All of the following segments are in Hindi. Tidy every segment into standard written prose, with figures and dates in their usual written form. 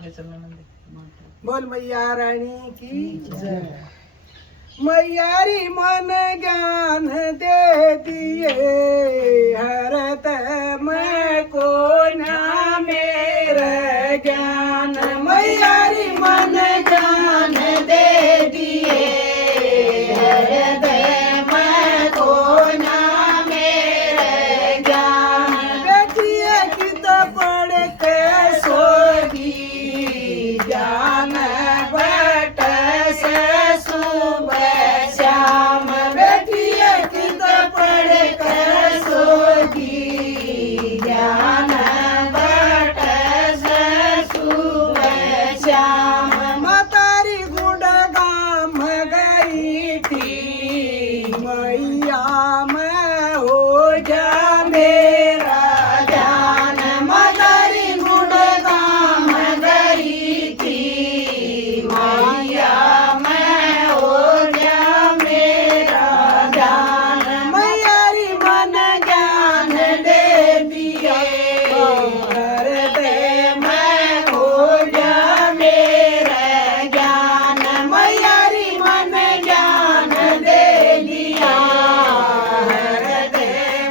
बोल मैया रानी की जय। मैयारी मन ज्ञान दे दिए हरत मैं को ना मेरा ज्ञान। मैयारी मन ज्ञान दे दिए हरत मैं को ना मेरा ज्ञान। बेटिए की तो पढ़ के सोगी ज्ञान बट से सुबह श्याम। बेटिए की तो पढ़ के सोगी ज्ञान बट से सुबह श्याम। मतारी गुड़गाम गई थी मैया मैं हो जा मेरा ध्यान। मतारी गुड़गाम गई थी मैया मैं हो जा मेरा ध्यान। मैयारी मन ज्ञान दे दिए हृदय मैं हो जा मेरा ज्ञान। मैयारी मन ज्ञान दे दिया हृदय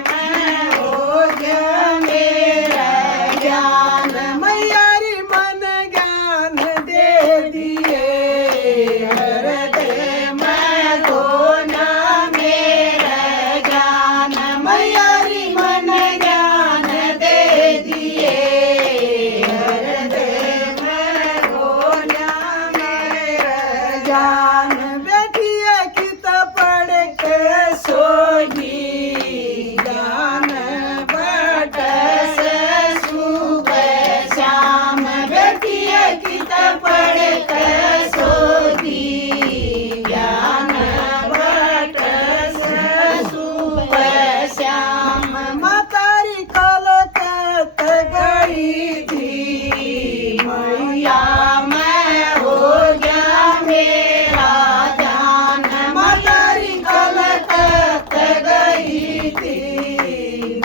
मैं हो जा मेरा ज्ञान। मैयारी मन ज्ञान दे दिए हृदय मैं हो ना मेरा ज्ञान। मैयारी मन ज्ञान दे दिए हृदय मैं हो ना मेरा ज्ञान। बेटिए की तो पढ़ के सोगी ज्ञान बट से सुबह श्याम। बेटिए की तो पढ़ के सोगी ज्ञान बट से सुबह श्याम। मतारी कलकत्ता गई थी मैया मैं हो गया मेरा ध्यान। मतारी कलकत्ता गई थी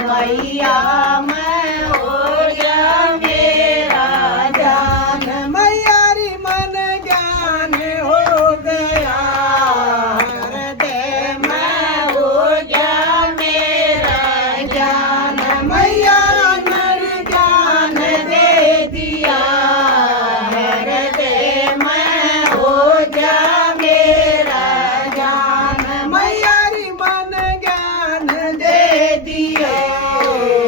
मैया मैं हो गया मेरा ध्यान। मैयारी मन ज्ञान हो गया हृदय मैं हो गया मेरा ज्ञान। मैया नर ज्ञान दे दिया हृदय मैं हो गया मेरा ज्ञान। मैयारी मन ज्ञान दे दिए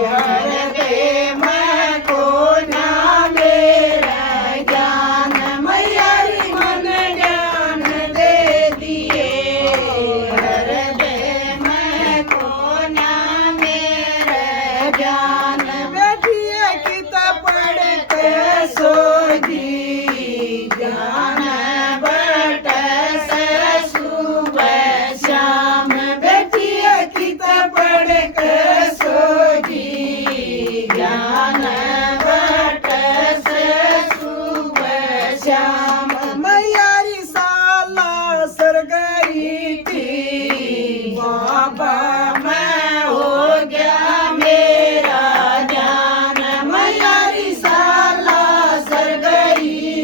हृदय मैं को ना मेरा ज्ञान। मैयारी मन ज्ञान दे दिए हृदय मैं को ना मेरा ज्ञान। बेटिए की तो पढ़ के सोगी ज्ञान बट से सुबह श्याम। बेटिए की तो पढ़ के सोगी ज्ञान बट से सुबह श्याम। मैयारी साला सर गई थी बाबा मैं हो गया मेरा ज्ञान। मैयारी साला सर गई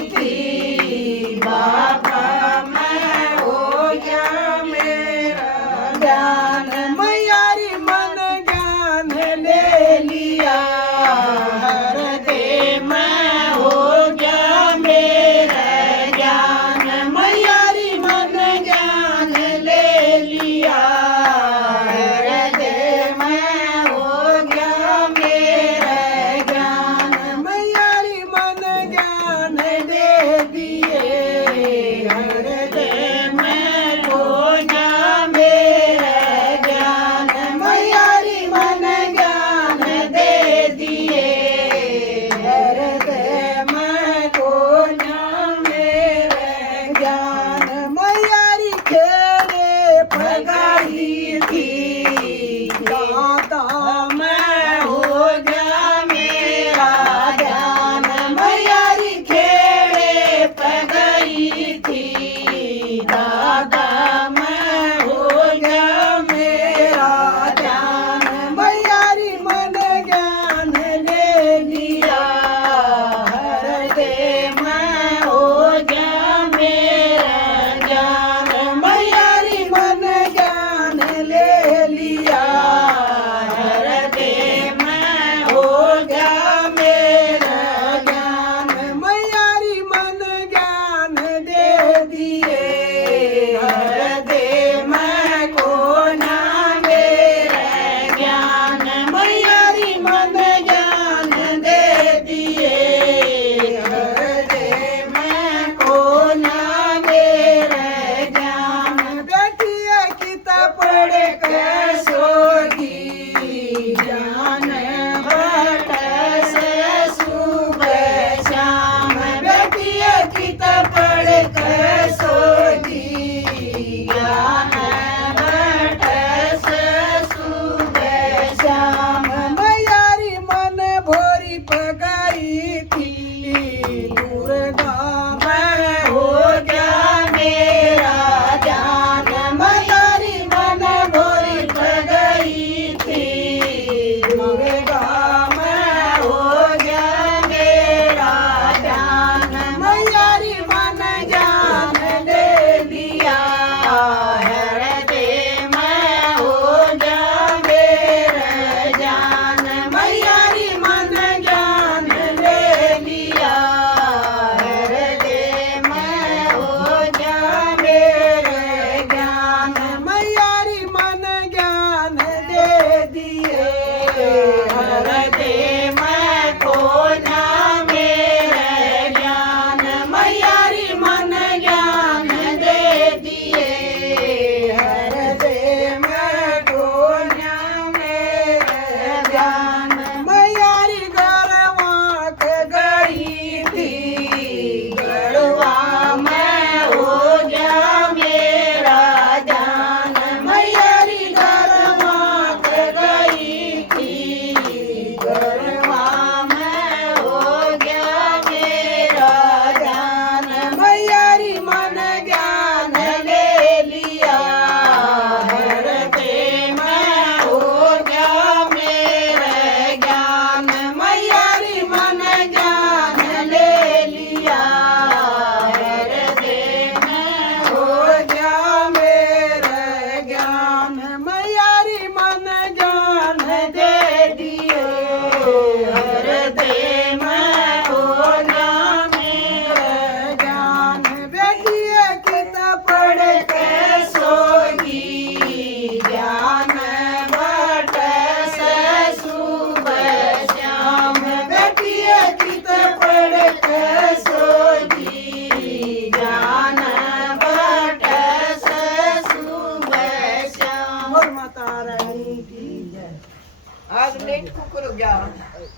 आज लेट कुकर गया